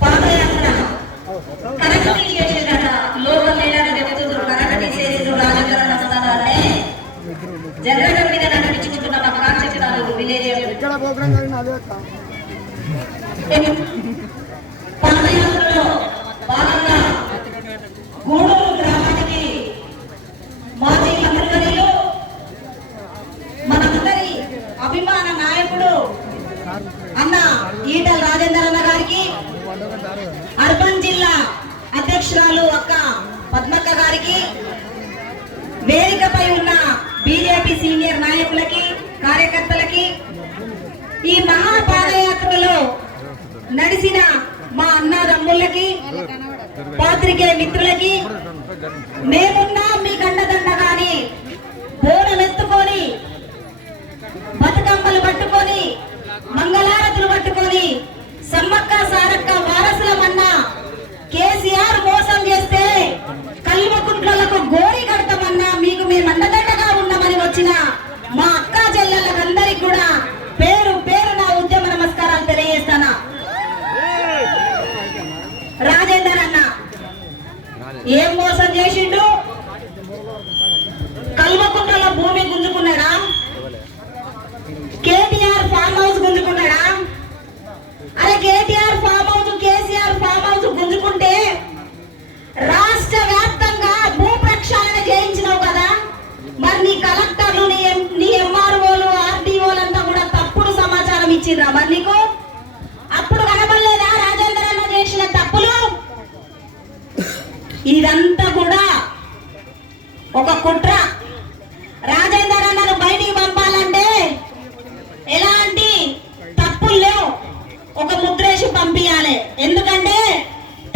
పాదయాత్ర correct చేసేట local leader చెప్తున్నారు. Correct చేసేది రాజకీయ సంస్థలనే జనరేటర్ మీద నడిపించుకుంటున్న మా కాన్సెప్ట్ విలేజ్ ఎక్కడ ప్రోగ్రామ్ జరిగిన అదే పాదయాత్రలో భాగంగా గూడూరు గ్రామానికి మాజీ మంత్రివర్యులు మనందరి అభిమాన నాయకుడు అన్న ఈటల రాజేందర్ అన్న గారికి, అర్బన్ జిల్లా అధ్యక్షురాలు అక్క పద్మక్క గారికి, వేదికపై ఉన్న బీజేపీ సీనియర్ నాయకులకి, కార్యకర్తలకి, ఈ మహా పాదయాత్రలో నడిచిన మా అన్నదమ్ములకి, పాత్రికేయ మిత్రులకి, మేమున్నా మీ గండదండగాని బోనం ఎత్తుకొని, బతుకమ్మలు పట్టుకొని, మంగళారతులు పట్టుకొని, సమ్మక్క సారక్క వారసులమన్నా కేసీఆర్ మోసం చేస్తే కల్వకుంట్లకు గోరి కడతామన్నా మీకు మేము అండదండగా ఉన్నామని వచ్చిన మా అక్క చెల్లెళ్ళకందరికి కూడా పేరు పేరు నా ఉద్యమ నమస్కారాలు తెలియజేస్తానా. రాజేందర్ అన్న ఏం మోసం చేసిండు? కల్వకుంట్ల భూమి గుంజుకున్నాడా? కేటీఆర్ ఫామ్ హౌస్ గుంజుకున్నాడా? అరే KTR farm house, KCR farm house గుంజుకుంటే రాష్ట్ర వ్యాప్తంగా భూ ప్రక్షాళన చేయించినావు కదా, మరి నీ కలెక్టర్లు, నీ ఎంఆర్ఓలు, ఆర్డీఓలంతా కూడా తప్పుడు సమాచారం ఇచ్చిండ్రా? మరి నీకు అప్పుడు కనబడలేదా రాజేందర్ అన్న చేసిన తప్పులు? ఇదంతా కూడా ఒక కుట్ర. రాజేందర్ అన్నను బయటికి పంపాలంటే ఎలాంటి తప్పులు లేవు, ఒక ముద్రేసి పంపించాలి. ఎందుకంటే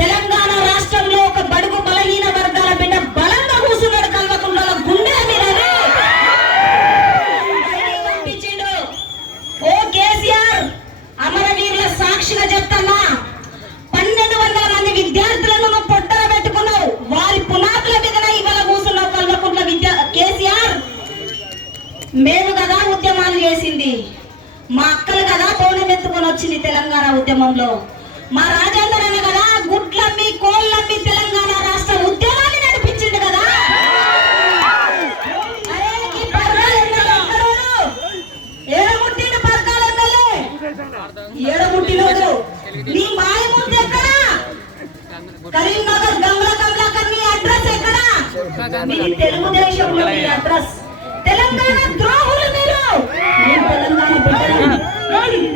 తెలంగాణ రాష్ట్రంలో ఒక బడుగు బలహీన వర్గాల బిడ్డ బలంగా కూర్చున్నాడు కల్వకుంట్ల గుండెల మీద పంపించిండు. ఓ కేసీఆర్, అమరవీరుల సాక్షిగా చెప్తున్నా, 1200 మంది విద్యార్థులను నువ్వు పొట్టన పెట్టుకున్నావు, వారి పునాదుల మీద ఇవాళ కూర్చున్నావు కల్వకుంట్ల కేసీఆర్. మేము కదా ఉద్యమాలు చేసింది, మా అక్కలు కదా పౌనం ఎత్తుకొని వచ్చింది తెలంగాణ ఉద్యమంలో, మా రాజేందర్ అన్న కదా గుడ్లమ్మి కోళ్ళమ్మి తెలంగాణ రాష్ట్ర ఉద్యమాన్ని నడిపించింది కదా. ఏడముట్టిన పథకాలు ఏడముట్టినోడు నీ మాయమూర్తి ఎక్కడ? కరీంనగర్ గంగుల కమలాకర్ నీ అడ్రస్ ఎక్కడ? మీ తెలుగుదేశంలో మీ అడ్రస్. తెలంగాణ ద్రోహులు మీరు. తెలంగాణ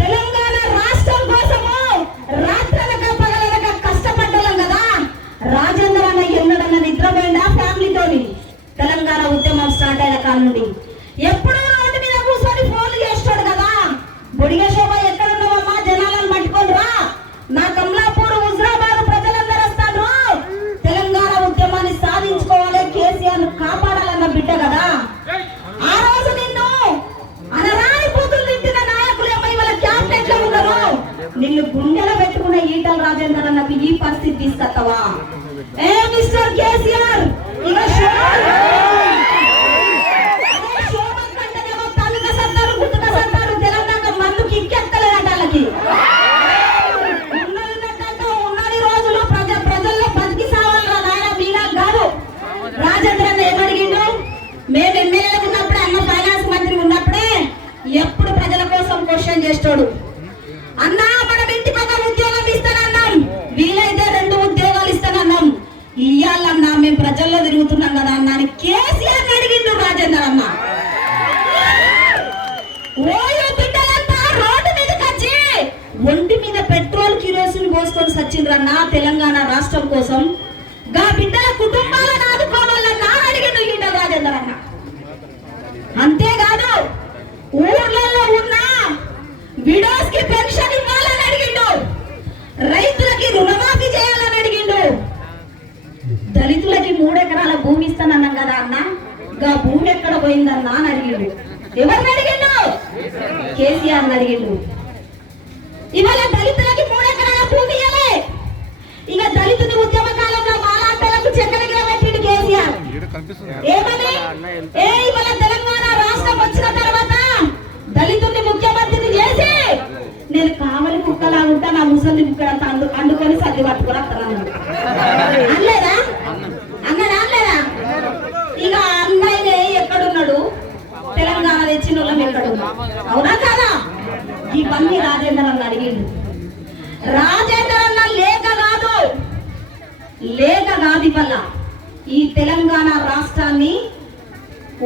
తెలంగాణ రాష్ట్రం కోసము రాత్రనక పగలనక కష్టపడ్డాం కదా. రాజేందర్ అన్న ఎన్నడన్న నిద్రపోయిందా ఫ్యామిలీతోని? తెలంగాణ ఉద్యమం స్టార్ట్ అయిన కాల నుండి ఎప్పుడూ రోడ్డు మీద కూర్చొని ఫోన్లు చేస్తాడు కదా. బొడిగ శోభ ఎక్కడున్నావమ్మా, జనాలను పట్టుకొని రా, నా కమలాపూర్ హుజరాబాద్ ప్రజలందరూ వస్తారు, తెలంగాణ ఉద్యమాన్ని సాధించుకోవాలి, కేసీఆర్ కాపాడాలన్న బిడ్డ కదా. ఆ రోజు నిన్ను అనరాని పూతులు తిట్టిన నాయకులు ఇవాళ క్యాబినెట్ లో ఉన్నారు. నిన్ను గుండెలో పెట్టుకున్న ఈటల రాజేందర్ అన్నకు ఈ పరిస్థితి తీసుకొస్తావా? ఏ మిస్టర్ కేసీఆర్, ఇక తెలంగాణ మందుకి ఇంకెక్కలేదంట వాళ్ళకి. ఉన్నది రోజులు ప్రజల్లో బతికి సావాలరా నాయన, మీలా కాదు. రాజేంద్ర అన్న ఏమడిగిండు? మేము ఎమ్మెల్యేలకు ఉన్నప్పుడే, అన్న ఫైనాన్స్ మంత్రి ఉన్నప్పుడే ఎప్పుడు ప్రజల కోసం క్వశ్చన్ చేస్తాడు. అన్నా మనం ఇంటికి ఒక ఉద్యోగం ఇస్తానన్నాం, వీలైతే 2 ఉద్యోగాలు ఇస్తానన్నాం, ఇయ్యాలన్నా మేము ప్రజల్లో తిరుగుతున్నాం కదా అన్నా అని కేసీఆర్ అడిగిండు రాజేందర్ అన్న. ఓయో బిడ్డలంతా రోడ్డు మీదకి వచ్చి ఒంటి మీద పెట్రోల్ కిరోసిన్ పోసుకొని సచ్చిండ్రన్నా తెలంగాణ రాష్ట్రం కోసం. గా బిడ్డల కుటుంబాలను ఆదుకోవాలన్నా అడిగిండు ఈటల రాజేందర్ అన్న. అంతేకాదు ఊర్లలో ఉన్న విడోస్ కి పెన్షన్ ఇవ్వాలని అడిగిండు, రైతులకి రుణమాఫీ చేయాలని అడిగిండు, దళితులకి 3 ఎకరాల భూమి ఇస్తానన్నాం కదా అన్న, గా భూమి ఎక్కడ పోయిందన్నా అని అడిగిండు. ఎవరిని అడిగిండు? కేసీఆర్ అడిగిండు. ఇవాళ దళితులకి 3 ఎకరాల భూమి ఇవ్వలే. ఇక దళితుని ఉద్యమ కాలంలో మాలాంటలకు చక్కెర పెట్టిండు కేసీఆర్. ఏమని? ఇవాళ తెలంగాణ రాష్ట్రం వచ్చిన తర్వాత దళితుల్ని ముఖ్యమంత్రిని చేసి నేను కావలి కుక్క కుక్కలా ఉంటా నా ముసలి ఇక్కడ అండుకొని సర్ది పట్టుకొని అత్తన్నాను అనలేదా అన్నాడా అనలేదా? ఇక అన్నయ్య ఎక్కడున్నాడు? తెలంగాణ తెచ్చిన వాళ్ళం ఎక్కడున్నాడు? అవునా కాదా? ఇవన్నీ రాజేంద్ర అన్న అడిగిండు. రాజేంద్ర అన్న లేక కాదు వల్ల ఈ తెలంగాణ రాష్ట్రాన్ని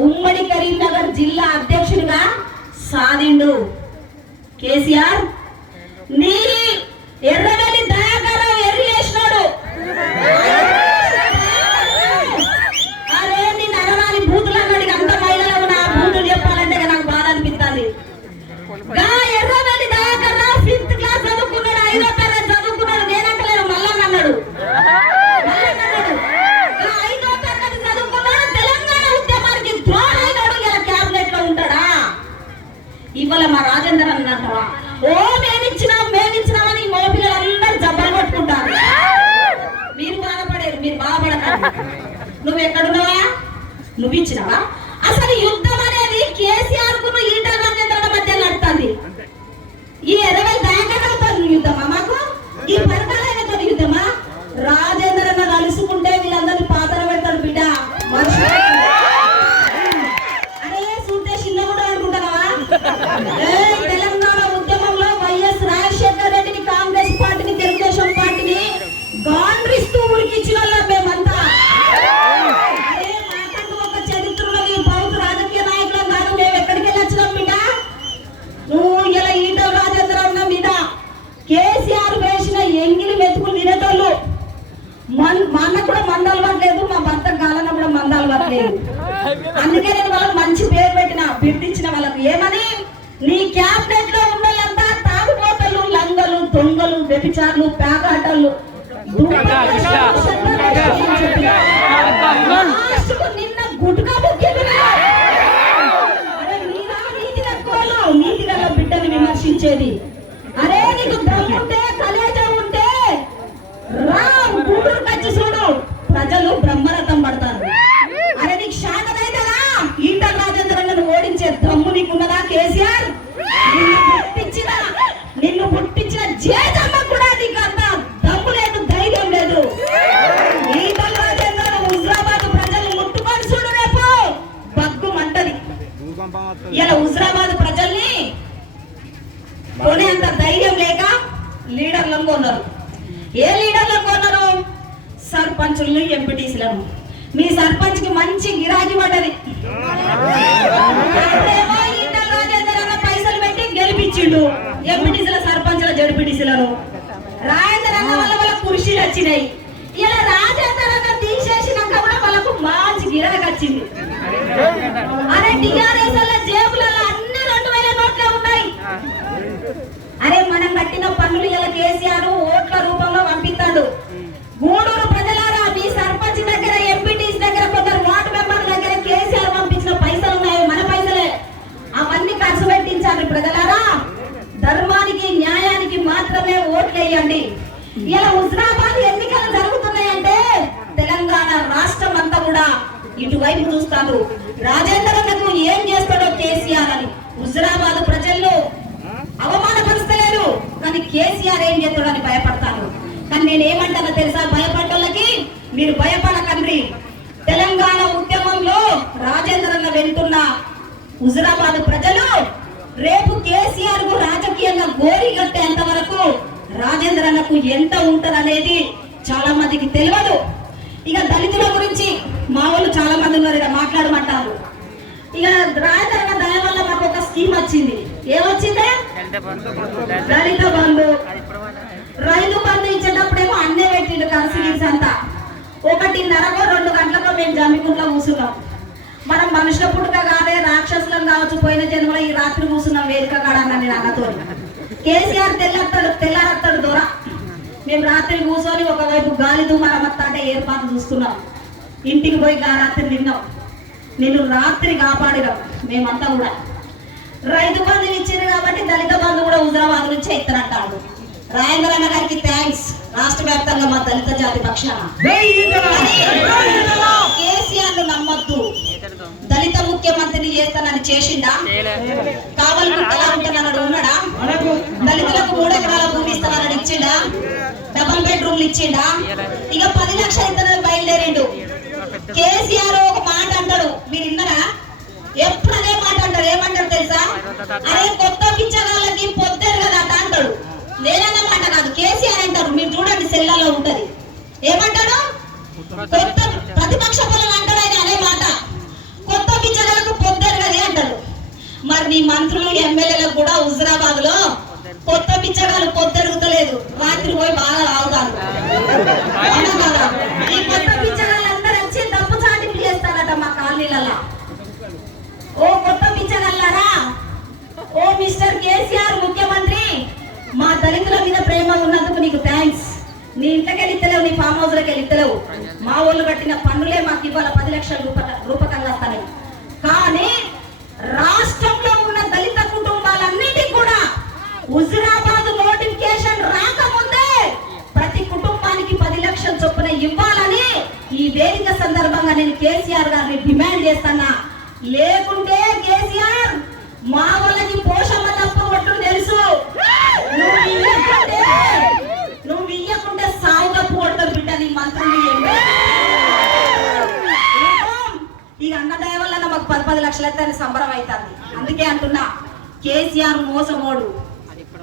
ఉమ్మడి కరీంనగర్ జిల్లా అధ్యక్షుడిగా సాధిండు కేసీఆర్. నీ ఎర్రగల్లి దయాకర్ ఎర్రి చేసినాడు. అరే నీ నరవాణి బూతులు అన్నాడు. అంత మహిళలు నా బూతులు చెప్పాలంటే నాకు బాధ అనిపిస్తుంది. ఎర్రగల్లి దయాకర్ 5th క్లాస్ చదువుకున్నాడు, 5వ తరగతి చదువుకున్నాడు. నేనంటలేను, మల్లన్న అన్నాడు. 5వ తరగతి చదువుకున్నాడు. తెలంగాణ ఉద్యమానికి ద్రోహైనాడు. ఇలా క్యాబినెట్ లో ఉంటాడా? ఇవాళ మా రాజేందర్ అన్నట్టవా ఓ మేమిచ్చినామని మో పిల్లలందరూ జబ్బలు కొట్టుకుంటారు. మీరు బాధపడేరు, మీరు బాధపడకండి. నువ్వు ఎక్కడున్నావా? నువ్వు ఇచ్చినావా? అసలు యుద్ధం అనేది కేసీఆర్ కు ఈటల రాజేంద్ర మధ్య నడుతుంది. ఈ 20 దాకా యుద్ధమా? మాకు ఈ పరకాలైన యుద్ధమా? రాజేంద్ర అన్న కలుసుకుంటే వీళ్ళందరినీ పాత్ర పెడతాడు బిడ్డ. అరే చూస్తే చిన్న కూడా అనుకుంటున్నావా? తెలంగాణ ఉద్యమంలో వైఎస్ రాజశేఖర్ రెడ్డిని, కాంగ్రెస్ పార్టీని, తెలుగుదేశం పార్టీని గాండ్రిస్తూ ఉరికిచ్చిన వాళ్ళం మేమంతా. అరే మాకంటూ ఒక చరిత్ర ఉన్నది. బౌద్ధ రాజకీయ నాయకులం కాదు. మేము ఎక్కడికి వెళ్ళి వచ్చినాం బిడ్డ? నువ్వు ఇలా ఈటల రాజేంద్ర అన్న మీద కేసీఆర్ వేసిన ఎంగిలి మెతుకులు తినేటోళ్ళు. మా అన్న కూడా మంద అలవాట్లేదు, మా భర్త గాలన్న కూడా మంద అలవాట్లేదు. అందుకే నేను వాళ్ళకి మంచి పేరు పెట్టిన, బిడ్డించిన వాళ్ళకు. ఏమని? నీ క్యాబినెట్ లో ఉన్న వాళ్ళంతా తాగుబోతలు, లంగలు, దొంగలు, వ్యభిచారులు, పేకాటలు. నిన్న గుట్కా బుక్కింది. నీతి గల బిడ్డని విమర్శించేది. అరే నీకు దమ్ముంటే, కలేజ ఉంటే రా గూడూరు కచ్చి చూడు, ప్రజలు బ్రహ్మరథం పడతారు. అరే నీకు శాఖదైతదా? ఈటల రాజేంద్రను ఓడించే దమ్ము నీకున్నదా కేసీఆర్? నిన్ను పుట్టించిన జేజమ్మ కూడా నీకు అంత దమ్ము లేదు, ధైర్యం లేదు. ఈటల రాజేంద్ర హుజరాబాద్ ప్రజలు ముట్టుకొని చూడు, రేపు బగ్గు మంటది. ఇలా హుజరాబాద్ ప్రజల్ని కొనేంత ధైర్యం లేక లీడర్లను కొన్నారు. ఏ లీడర్లను కొన్నారు? సర్పంచులను, ఎంపీటీసీలను. మీ సర్పంచ్ కి మంచి గిరాకీ పడ్డది. ఈటల రాజేందర్ అన్న పైసలు పెట్టి గెలిపించిండు ఎంపీటీసీల, సర్పంచుల, జడ్పీటీసీలను. రాజేందర్ అన్న వాళ్ళ కుర్చీలు వచ్చినాయి. ఇలా రాజేందర్ అన్న తీసేసినాక కూడా వాళ్ళకు మంచి గిరాకీ వచ్చింది. అరే టీఆర్ఎస్ జేబులలో అన్ని 2000 నోట్లే ఉన్నాయి. అరే మనం కట్టిన పన్నులు ఇలా కేసీఆర్ ఓట్ల రూపంలో పంపిస్తాడు. గూడూరు ప్రజలారా, మీ సర్పంచ్ దగ్గర, ఎంపీటీసీ దగ్గర, కొందరు వార్డు మెంబర్ దగ్గర కేసీఆర్ పంపించిన పైసలు ఉన్నాయి, మన పైసలే. అవన్నీ ఖర్చు పెట్టించాలి ప్రజలారా. ధర్మానికి, న్యాయానికి మాత్రమే ఓట్లు వేయండి. ఇలా హుజరాబాద్ ఎన్నికలు జరుగుతున్నాయంటే తెలంగాణ రాష్ట్రం అంతా కూడా ఇటువైపు చూస్తారు. రాజేంద్రన్నకు ఏం చేస్తాడో కేసీఆర్ అని హుజరాబాద్ ప్రజల్లో అవమానపరుస్తలేరు, కానీ కేసీఆర్ ఏం చేస్తాడని భయపడతారు. కానీ నేనేమంటానో తెలుసా? భయపడ్డోళ్ళకి మీరు భయపడకండి. తెలంగాణ ఉద్యమంలో రాజేంద్రన్న వెళ్తున్న హుజరాబాద్ ప్రజలు రేపు కేసీఆర్ కు రాజకీయంగా గోరి కట్టేంత వరకు రాజేంద్రన్నకు ఎంత ఉంటదనేది చాలా మందికి తెలియదు. ఇక దళితుల గురించి మా వాళ్ళు చాలా మంది ఉన్నారు, ఇక మాట్లాడమంటారు. ఇక రాజేంద్రన్న దయ వల్ల మాకు ఒక స్కీమ్ వచ్చింది. ఏమొచ్చిందే? దళిత బంధు. రైతు బంధు ఇచ్చేటప్పుడేమో అన్నే పెట్టిండు కన్సిడీస్ అంతా. 1:30కో 2 గంటలకో మేము జమ్మికుంట్లో కూర్చున్నాం. మనం మనుషుల పుట్టుక కాదే, రాక్షసులం కావచ్చు. పోయిన జన్మలో ఈ రాత్రి కూర్చున్నాం వేదిక కాడన్నా నేను అన్నతో. కేసీఆర్ తెల్లారత్తాడు దూర. మేము రాత్రి కూర్చొని ఒకవైపు గాలి దుమారమత్తా అంటే ఏర్పాటు చూసుకున్నాం. ఇంటికి పోయి రాత్రి తిన్నాం. నేను రాత్రి కాపాడినాం మేమంతా కూడా. రైతు బంధు ఇచ్చింది కాబట్టి దళిత బంధు కూడా హుజరాబాద్ నుంచే ఇస్తారంటాడు. రాజేంద్ర అన్న గారికి థ్యాంక్స్. రాష్ట్ర వ్యాప్తంగా మా దళిత జాతి పక్షాన. కేసీఆర్ ను నమ్మొద్దు. దళిత ముఖ్యమంత్రిని చేస్తానని చేసిండా? కావాలి ఉంటున్నాడు ఉన్నాడా? దళితులకు 3 ఎకరాల భూమి డబ్బులు ఇచ్చిండా? ఇక 10 లక్షలు ఇతను బయలుదేరిండు. కేసీఆర్ ఒక మాట అంటాడు, మీరు విన్నారా? ఎప్పుడు అదే మాట అంటాడు. ఏమంటాడు తెలుసా? అరే కొత్త పిచ్చగాళ్ళకి పొద్దురు కదా అంటాడు. నేనన్న మాట కాదు, కేసీఆర్ అంటారు. మీరు చూడండి, సెల్లలో ఉంటది. ఏమంటాడు? కొత్త ప్రతిపక్ష పనులు అంటాడు ఆయన అనే మాట. కొత్త పిచ్చగాళ్ళకు పొద్దురు కదా అంటాడు. మరి నీ మంత్రులు ఎమ్మెల్యేలకు కూడా హుజరాబాద్ లో కొత్త పిచ్చగాళ్ళు పొద్దురుగుతలేదు, రాత్రి పోయి బాగా రావుతారు. ఈ కొత్త పిచ్చగాళ్ళందరూ వచ్చి డబ్బు చాటింపు చేస్తారట మా కాలనీలలో. ఓ కొత్త పిచ్చగల్లారా, ఓ మిస్టర్ కేసీఆర్ ముఖ్యమంత్రి, మా దళితుల మీద ప్రేమ ఉన్నందుకు నీకు థ్యాంక్స్. నీ ఇంట్లోకి వెళ్ళిత్తలేవు, నీ ఫామ్ హౌస్ లోకి వెళ్ళిత్తలేవు. మా వాళ్ళు కట్టిన పన్నులే మాకు ఇవాళ 10 లక్షల రూపకంగా వస్తాయి. కానీ రాష్ట్రంలో ఉన్న దళిత కుటుంబాలన్నిటికీ కూడా హుజురాబాద్ నోటిఫికేషన్ రాకముందే ప్రతి కుటుంబానికి 10 లక్షల చొప్పున ఇవ్వాలని ఈ వేదిక సందర్భంగా నేను కేసీఆర్ గారిని డిమాండ్ చేస్తున్నా. లేకుంటే కేసీఆర్ మా వాళ్ళకి పోషమ్మ తప్ప ఒట్టు తెలుసు. నువ్వు ఇయ్యకుంటే సాగు తప్పు కొడతారు బిడ్డ నీ మంత్రులు. ఇక అన్నదయ వల్ల మాకు 10 లక్షలు అయితే సంబరం అవుతుంది. అందుకే అంటున్నా, కేసీఆర్ మోసమోడు.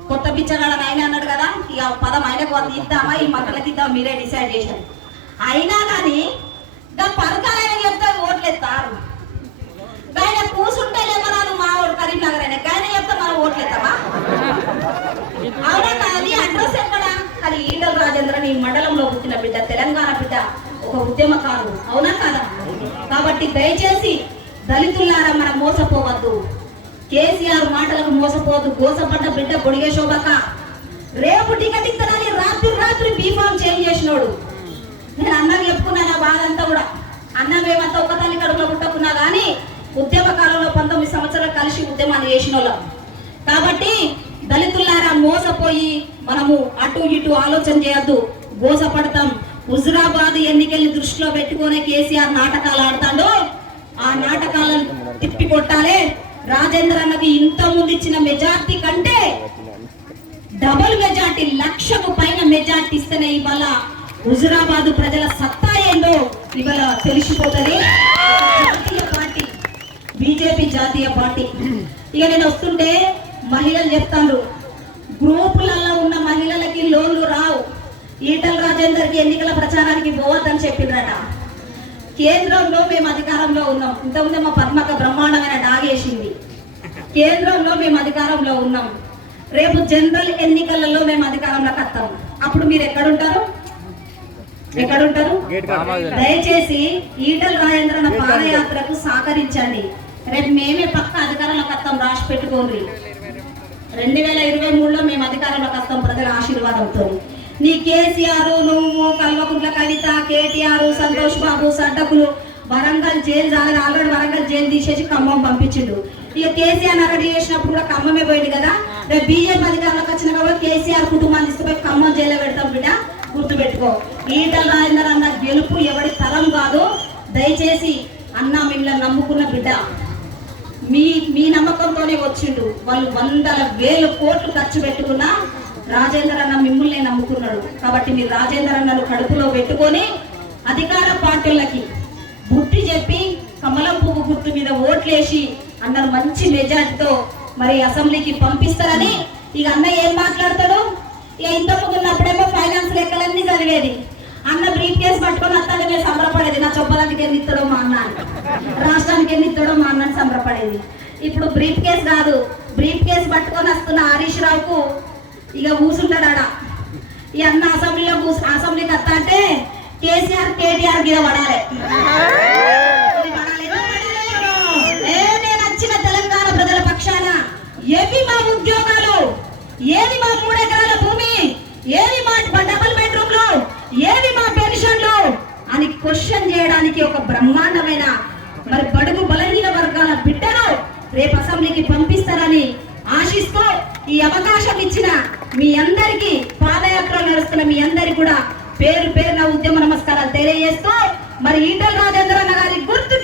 కొత్త పిచ్చగాడని ఆయన అన్నాడు కదా, ఇక పదం ఆయనకు ఇద్దామా ఈ మంత్రులకి ఇద్దామా మీరే డిసైడ్ చేశారు. అయినా కానీ ఇంకా పరకాలైన చెప్తే ఓట్లు ఎత్తారు. ఆయన కూర్చుంటే లేమరాలు మా ఓటు కరీంనగర్ అయినా కానీ చెప్తే మనం ఓట్లు ఎత్తామా? అవునా కాదు? అడ్రస్ ఎక్కడ? కానీ ఈటల రాజేంద్రన్ ఈ మండలంలో పుట్టిన బిడ్డ, తెలంగాణ బిడ్డ, ఒక ఉద్యమకారుడు. అవునా కాదా? కాబట్టి దయచేసి దళితులారా మనం మోసపోవద్దు. కేసీఆర్ మాటలకు మోసపోవద్దు. గోసపడ్డ బిడ్డ పొడిగే శోభక రేపు టికెట్ ఇస్తానని రాత్రి బీఫామ్ చేంజ్ చేసినోడు. నేను అన్నకు చెప్పుకున్నాను బాధ అంతా కూడా. అన్న మేమంతా ఒక్క తల్లి కడుపులో పుట్టకున్నా కానీ ఉద్యమ కాలంలో 19 సంవత్సరాలు కలిసి ఉద్యమాన్ని చేసిన వాళ్ళం. కాబట్టి దళితులారా మోసపోయి మనము అటు ఇటు ఆలోచన చేయొద్దు. గోసపడతాం. హుజురాబాద్ ఎన్నికల్ని దృష్టిలో పెట్టుకునే కేసీఆర్ నాటకాలు ఆడతాడు. ఆ నాటకాలను తిప్పి కొట్టాలి. రాజేంద్ర అన్నకి ఇంత ముందు ఇచ్చిన మెజార్టీ కంటే డబుల్ మెజార్టీ, 1,00,000కు పైన మెజార్టీ ఇస్తేనే ఇవాళ హుజురాబాద్ ప్రజల సత్తా ఏందో ఇవాళ తెలిసిపోతుంది. జాతీయ పార్టీ బీజేపీ జాతీయ పార్టీ. ఇక నేను వస్తుంటే మహిళలు చెప్తాను, గ్రూపులలో ఉన్న మహిళలకి లోన్లు రావు. ఈటల రాజేందర్కి ఎన్నికల ప్రచారానికి పోవద్దని చెప్పిండ్రట. కేంద్రంలో మేము అధికారంలో ఉన్నాం. ఇంతకుముందే మా పద్మక బ్రహ్మాండమైన డాగేసింది. కేంద్రంలో మేము అధికారంలో ఉన్నాం. రేపు జనరల్ ఎన్నికలలో మేము అధికారంలోకి వస్తాం. అప్పుడు మీరు ఎక్కడుంటారు? దయచేసి ఈటల రాజేంద్రన పాదయాత్రకు సహకరించండి. రేపు మేమే పక్క అధికారంలోకి వస్తాం. రాసి పెట్టుకోండి. 2023లో మేము అధికారంలోకి వస్తాం ప్రజల ఆశీర్వాదంతో. నీ కేసీఆర్, నువ్వు, కల్వకుంట్ల కవిత, కేటీఆర్, సంతోష్ బాబు సడ్డకులు వరంగల్ జైలు జాగ్రత్త. ఆల్రెడీ వరంగల్ జైలు తీసేసి ఖమ్మం పంపించిండు. ఇక కేసీఆర్ రెడీ చేసినప్పుడు కూడా ఖమ్మమే పోయింది కదా. రేపు బీజేపీ అధికారంలోకి వచ్చిన కాబట్టి కేసీఆర్ కుటుంబాన్ని తీసుకుపోయి ఖమ్మం జైల్లో పెడతాం బిడ్డ, గుర్తుపెట్టుకో. ఈటల రాజేందర్ అన్న గెలుపు ఎవరి తరం కాదు. దయచేసి అన్న మిమ్మల్ని నమ్ముకున్న బిడ్డ, మీ నమ్మకంతోనే వచ్చిండు. వాళ్ళు 100,000 కోట్లు ఖర్చు పెట్టుకున్నా రాజేందర్ అన్న మిమ్మల్ని నమ్ముకున్నాడు. కాబట్టి మీరు రాజేందర్ అన్నను కడుపులో పెట్టుకొని అధికార పార్టీలకి బుద్ధి చెప్పి కమలం పువ్వు గుర్తు మీద ఓట్లేసి అన్నను మంచి మెజార్టీతో మరి అసెంబ్లీకి పంపిస్తారని. ఇక అన్న ఏం మాట్లాడతాడు? ఇక ఇంతకుముందు ఉన్నప్పుడేమో ఫైనాన్స్ లెక్కలన్నీ చదివేది. అన్న బ్రీఫ్ కేసు పట్టుకొని వస్తాడు, మేము సంబరపడేది. నా చొప్పదానికి ఎన్ని ఇస్తాడో మా అన్న, రాష్ట్రానికి ఎన్ని ఇస్తాడో మా అన్నని సంబరపడేది. ఇప్పుడు బ్రీఫ్ కేసు కాదు, బ్రీఫ్ కేసు పట్టుకొని వస్తున్న హరీష్ రావుకు ఇక కూర్చుంటాడు ఆడ. ఈ అన్న అసెంబ్లీకి వస్తా అంటే కేసీఆర్ కేటీఆర్ మీద పడాలి. నేను వచ్చిన తెలంగాణ ప్రజల పక్షాన ఏవి మా ఉద్యోగాలు, ఏది మా 3 ఎకరాల భూమి, ఏది మా డబుల్ బెడ్రూమ్లు, ఏది మా పెన్షన్లు అని క్వశ్చన్ చేయడానికి ఒక బ్రహ్మాండమైన మరి బడుగు బలహీన వర్గాల బిడ్డను రేపు అసెంబ్లీకి పంపిస్తారని ఆశిస్తూ ఈ అవకాశం ఇచ్చిన మీ అందరికీ, పాదయాత్ర నడుస్తున్న మీ అందరికీ కూడా పేరు పేరున ఉద్యమ నమస్కారాలు తెలియజేస్తూ మరి ఈటల రాజేంద్ర అన్న గారి గుర్తు